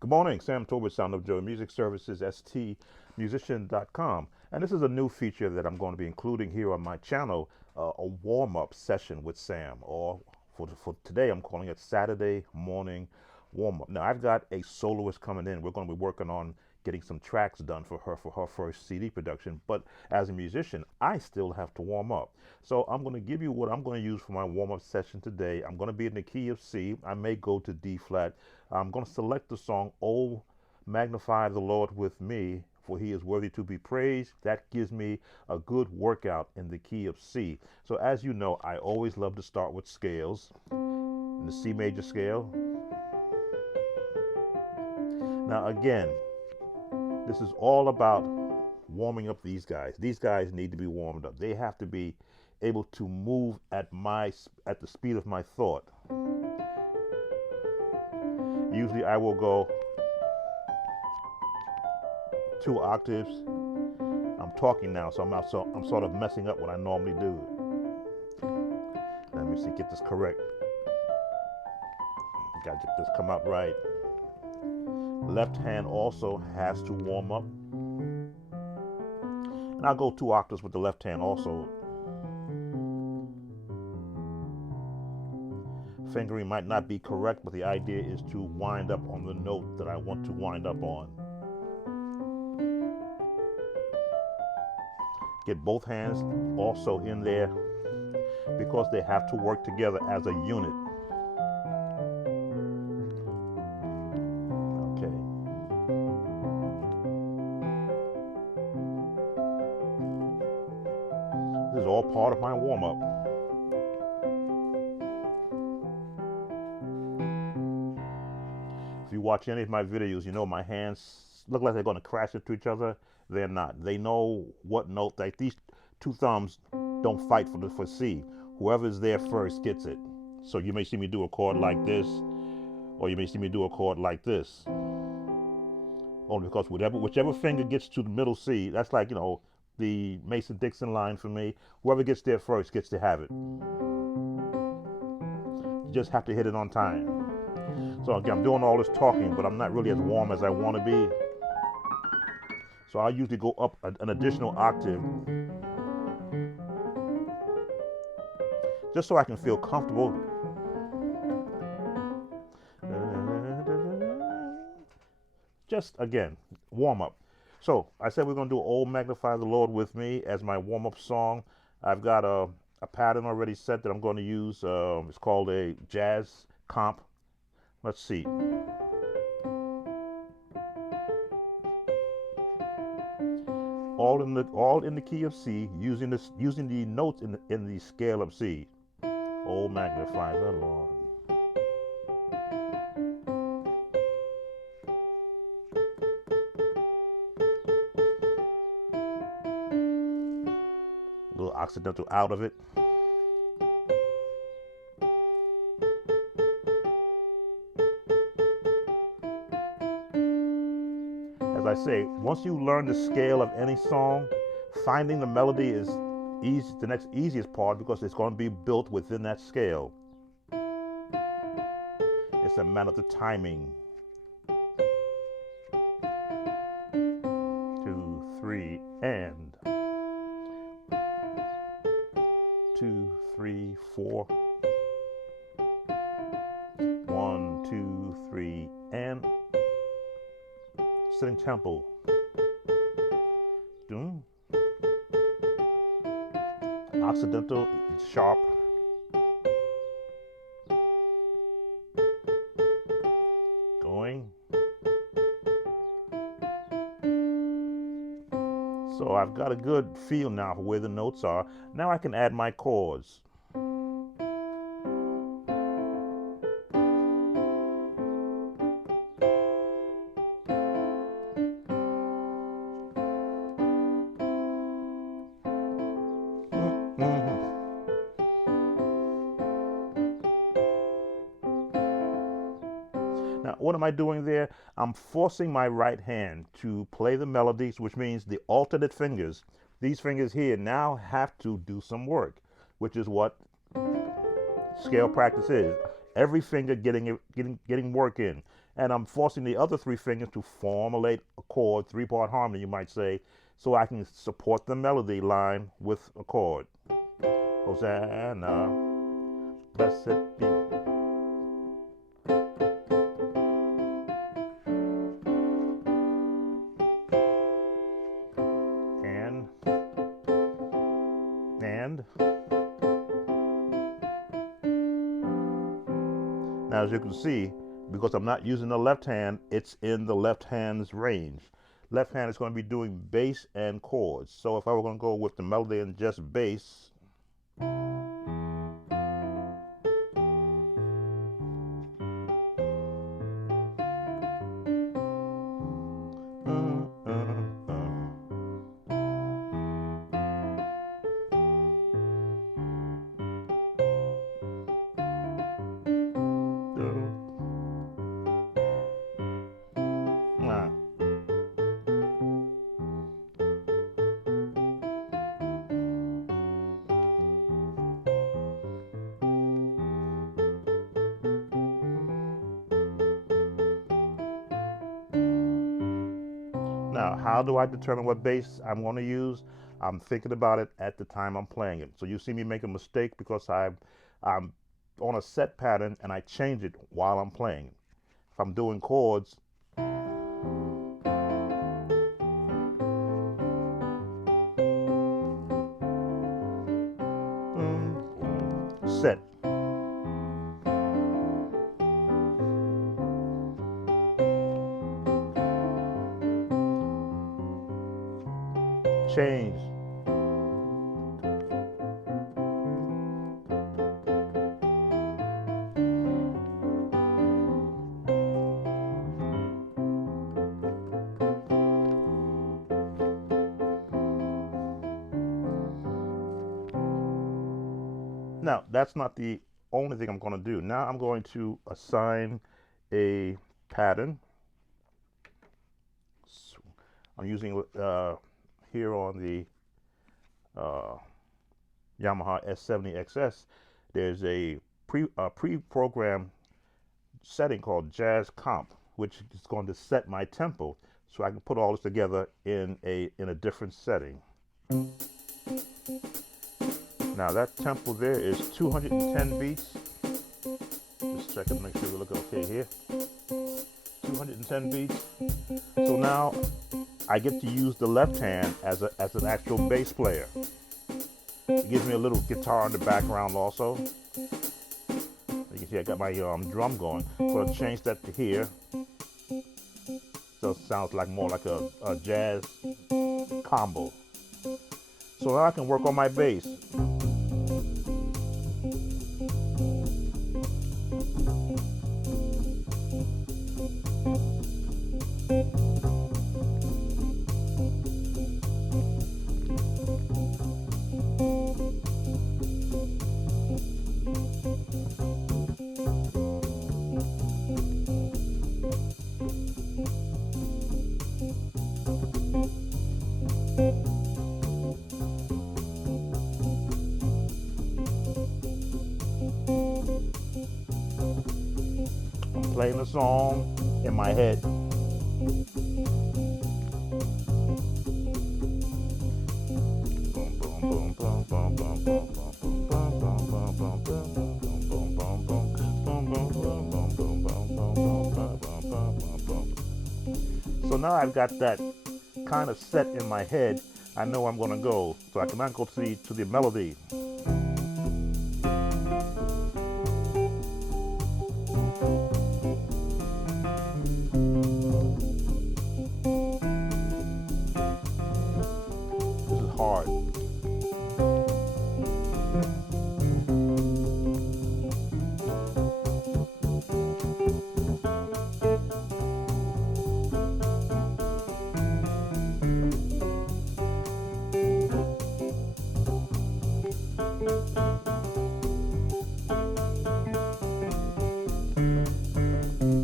Good morning, Sam Tobit, Sound of Joy Music Services, stmusician.com. And this is a new feature that I'm going to be including here on my channel, a warm-up session with Sam, or for today, I'm calling it Saturday morning warm-up. Now, I've got a soloist coming in. We're going to be working on getting some tracks done for her first CD production. But as a musician, I still have to warm up. So I'm going to give you what I'm going to use for my warm-up session today. I'm going to be in the key of C. I may go to D flat. I'm going to select the song, "Oh, Magnify the Lord with Me, for he is worthy to be praised." That gives me a good workout in the key of C. So as you know, I always love to start with scales. In the C major scale. Now again, this is all about warming up these guys. These guys need to be warmed up. They have to be able to move at the speed of my thought. Usually I will go 2 octaves. I'm talking now, so I'm sort of messing up what I normally do. Let me see, get this correct. Gotta get this come out right. Left hand also has to warm up. And I'll go 2 octaves with the left hand also. Fingering might not be correct, but the idea is to wind up on the note that I want to wind up on. Get both hands also in there because they have to work together as a unit. Okay. This is all part of my warm-up. If you watch any of my videos, you know my hands look like they're going to crash into each other. They're not. They know what note. Like these 2 thumbs don't fight for C. Whoever's there first gets it. So you may see me do a chord like this, or you may see me do a chord like this. Only because whichever finger gets to the middle C, that's like, you know, the Mason-Dixon line for me. Whoever gets there first gets to have it. You just have to hit it on time. So again, I'm doing all this talking, but I'm not really as warm as I want to be. So I usually go up an additional octave just so I can feel comfortable. Just again, warm up. So I said we're going to do "Oh, Magnify the Lord with Me" as my warm-up song. I've got a pattern already set that I'm going to use. It's called a jazz comp. Let's see. All in the key of C, using the notes in the scale of C. Oh, magnify the Lord. A little occidental out of it. As I say, once you learn the scale of any song, finding the melody is the next easiest part because it's going to be built within that scale. It's a matter of the timing. 2, 3, and 2, 3, 4. 1, 2, 3, and sitting tempo. Occidental, sharp. Going. So I've got a good feel now for where the notes are. Now I can add my chords. Now, what am I doing there? I'm forcing my right hand to play the melodies, which means the alternate fingers, these fingers here, now have to do some work, which is what scale practice is. Every finger getting work in. And I'm forcing the other three fingers to formulate a chord, three-part harmony, you might say, so I can support the melody line with a chord. Hosanna, blessed be. And now, as you can see, because I'm not using the left hand, it's in the left hand's range. Left hand is going to be doing bass and chords. So if I were going to go with the melody and just bass, now, how do I determine what bass I'm going to use? I'm thinking about it at the time I'm playing it. So you see me make a mistake because I'm on a set pattern and I change it while I'm playing. If I'm doing chords, set. Change. Now, that's not the only thing I'm going to do. Now I'm going to assign a pattern. I'm using here on the Yamaha S70XS, there's a pre-programmed setting called Jazz Comp, which is going to set my tempo, so I can put all this together in a different setting. Now that tempo there is 210 beats. Just check it, make sure we look okay here. 210 beats. So now I get to use the left hand as an actual bass player. It gives me a little guitar in the background also. You can see I got my drum going. I'm going to change that to here. So it sounds like more like a jazz combo. So now I can work on my bass. Playing the song in my head. So now I've got that kind of set in my head. I know I'm going to go, so I can now go to the melody.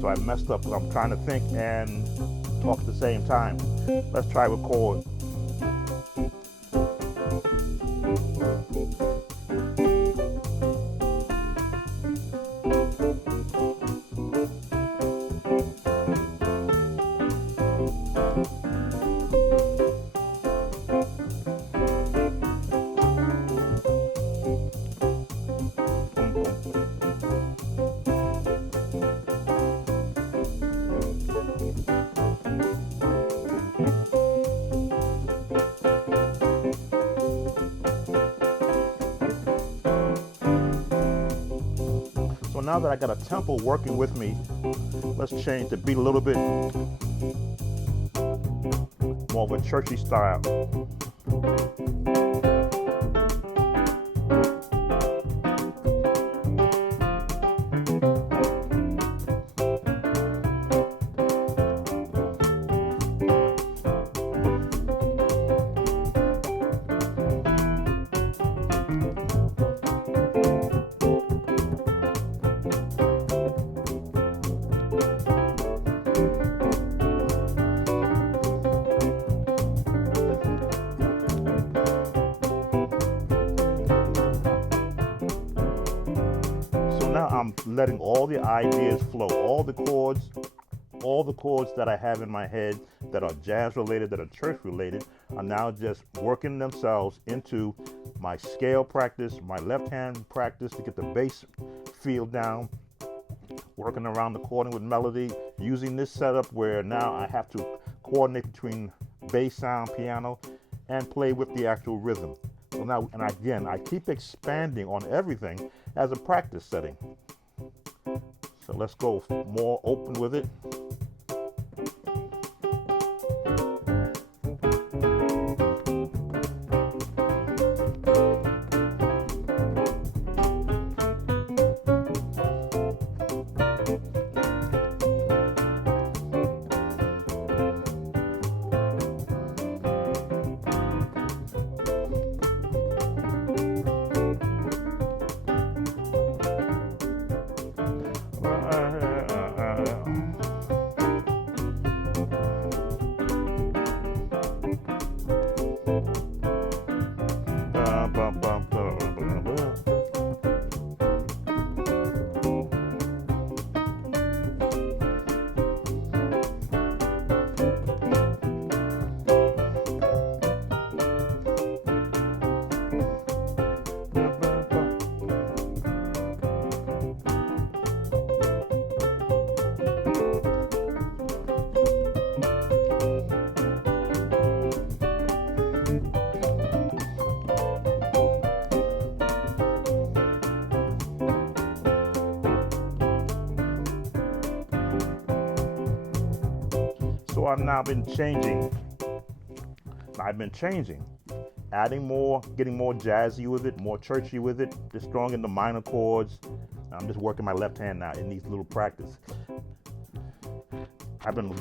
So I messed up because I'm trying to think and talk at the same time. Let's try with chord. now that I got a tempo working with me, let's change the beat a little bit more of a churchy style. Now I'm letting all the ideas flow, all the chords that I have in my head that are jazz related, that are church related, are now just working themselves into my scale practice, my left hand practice to get the bass feel down, working around the chording with melody, using this setup where now I have to coordinate between bass sound, piano, and play with the actual rhythm. So now, and again, I keep expanding on everything as a practice setting. So let's go more open with it. So I've now been changing. Adding more, getting more jazzy with it, more churchy with it, just strong in the minor chords. I'm just working my left hand now in these little practice. I've been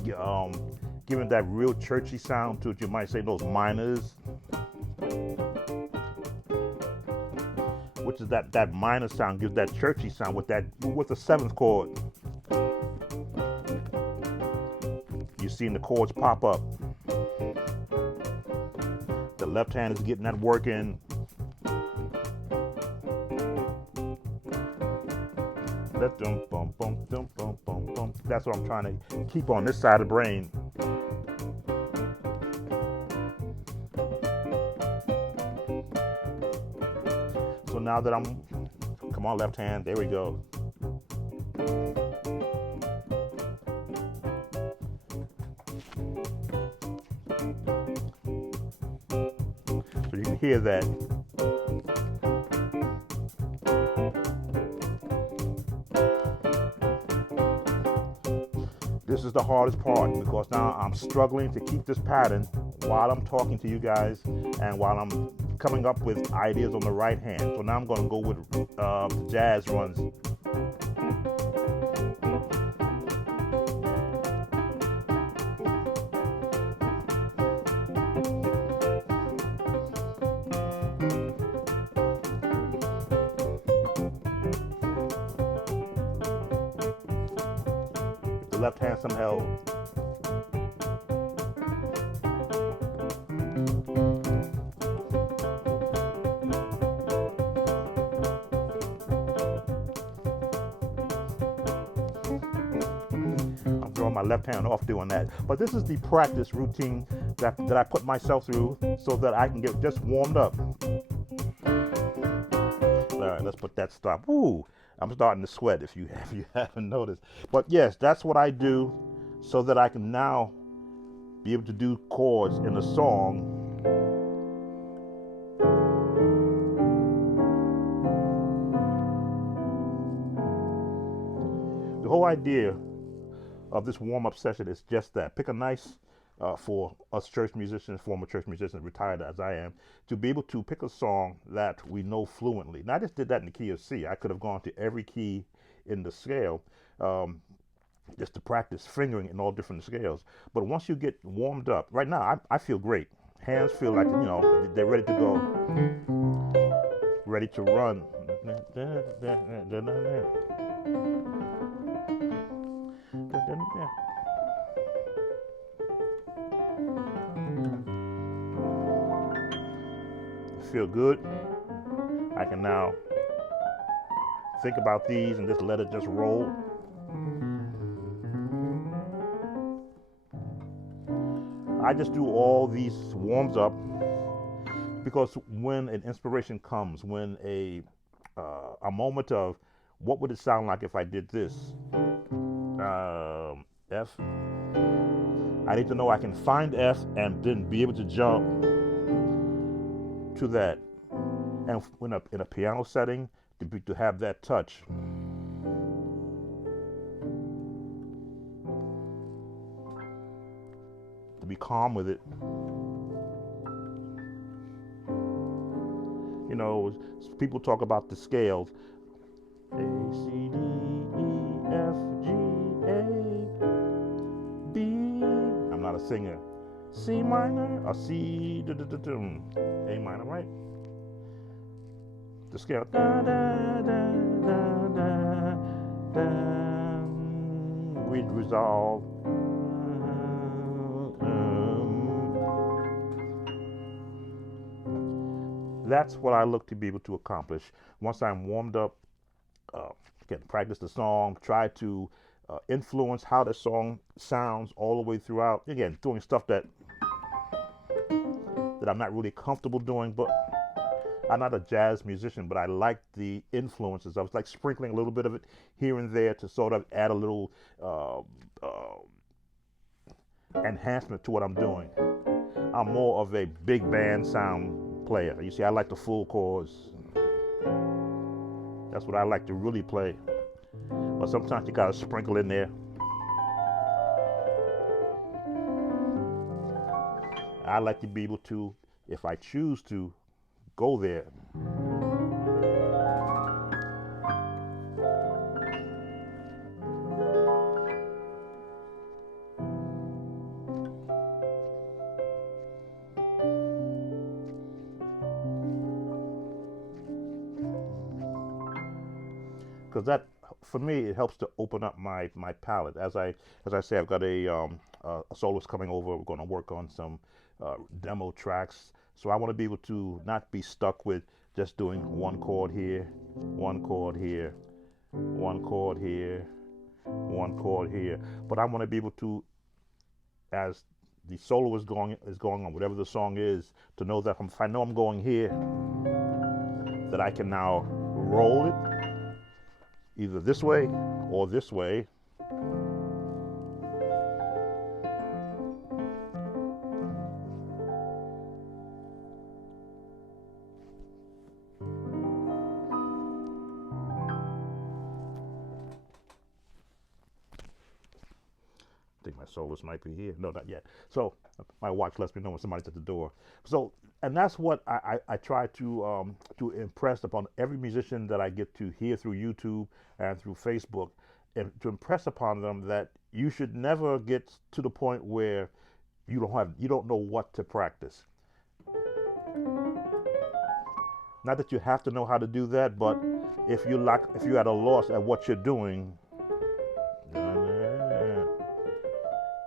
giving that real churchy sound to it. You might say those minors, which is that minor sound gives that churchy sound with the seventh chord. You're seeing the chords pop up. The left hand is getting that work in. That's what I'm trying to keep on this side of the brain. So now that come on, left hand, there we go. So you can hear that. This is the hardest part because now I'm struggling to keep this pattern while I'm talking to you guys and while I'm coming up with ideas on the right hand. So now I'm going to go with jazz runs. The left hand some help. I'm throwing my left hand off doing that. But this is the practice routine that I put myself through so that I can get just warmed up. All right, let's put that stop. Ooh. I'm starting to sweat if you haven't noticed. But yes, that's what I do so that I can now be able to do chords in a song. whole idea of this warm-up session is just that. Pick a nice, for us church musicians, former church musicians, retired as I am, to be able to pick a song that we know fluently. Now, I just did that in the key of C. I could have gone to every key in the scale, just to practice fingering in all different scales. But once you get warmed up, right now, I feel great. Hands feel like, they're ready to go, ready to run. Feel good. I can now think about these and just let it just roll. I just do all these warms up because when an inspiration comes, when a moment of what would it sound like if I did this, F, I need to know I can find F and then be able to jump to that. And in a piano setting, to have that touch. To be calm with it. People talk about the scales. A, C, D, E, F, G, A, B. I'm not a singer. C minor, or C, A minor, right? The scale. Da, da, da, da, da, da. We resolve. That's what I look to be able to accomplish. Once I'm warmed up, again, practice the song, try to influence how the song sounds all the way throughout. Again, doing stuff that I'm not really comfortable doing, but I'm not a jazz musician, but I like the influences. I was like sprinkling a little bit of it here and there to sort of add a little enhancement to what I'm doing. I'm more of a big band sound player. You see, I like the full chords. That's what I like to really play. But sometimes you gotta sprinkle in there. I like to be able to, if I choose to, go there. Because that, for me, it helps to open up my palette. As I say, I've got a soloist coming over. We're going to work on some demo tracks. So I want to be able to not be stuck with just doing one chord here, one chord here, one chord here, one chord here. But I want to be able to, as the solo is going on, whatever the song is, to know that if I know I'm going here, that I can now roll it either this way or this way. I think my soloist might be here. No, not yet. So my watch lets me know when somebody's at the door. So, and that's what I try to impress upon every musician that I get to hear through YouTube and through Facebook, and to impress upon them that you should never get to the point where you don't know what to practice. Not that you have to know how to do that, but if you're at a loss at what you're doing,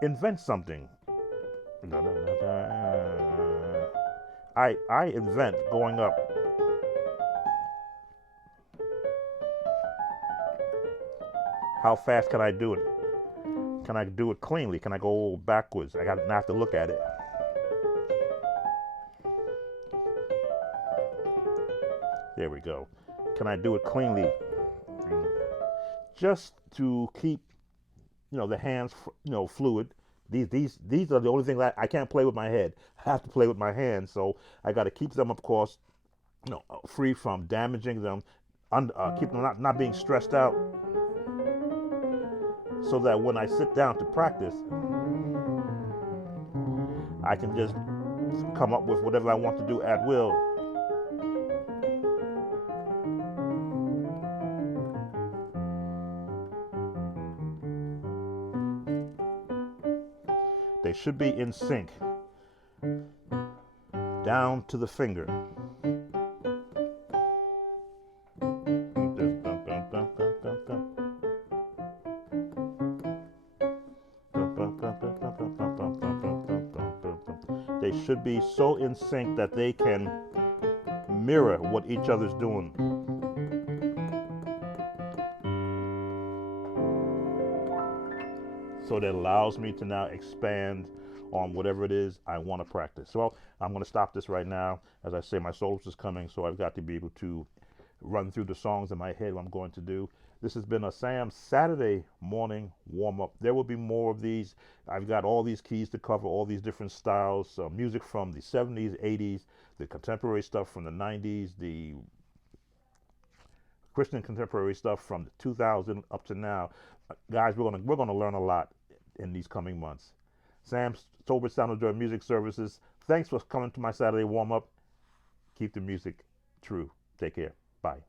invent something. I invent going up. How fast can I do it? Can I do it cleanly? Can I go backwards? I have to look at it. There we go. Can I do it cleanly? Just to keep, the hands, fluid. These are the only things I can't play with my head. I have to play with my hands, so I got to keep them, of course, free from damaging them, keep them not being stressed out. so that when I sit down to practice, I can just come up with whatever I want to do at will. They should be in sync, down to the finger. They should be so in sync that they can mirror what each other's doing. So that allows me to now expand on whatever it is I want to practice. So I'm going to stop this right now. As I say, my soloist is coming, so I've got to be able to run through the songs in my head what I'm going to do. This has been a Sam Saturday morning warm-up. There will be more of these. I've got all these keys to cover, all these different styles, music from the 70s, 80s, the contemporary stuff from the 90s, the Christian contemporary stuff from the 2000 up to now. Guys, we're gonna learn a lot in these coming months. Sam's Sober Sound of Joy Music Services. Thanks for coming to my Saturday warm-up. Keep the music true. Take care. Bye.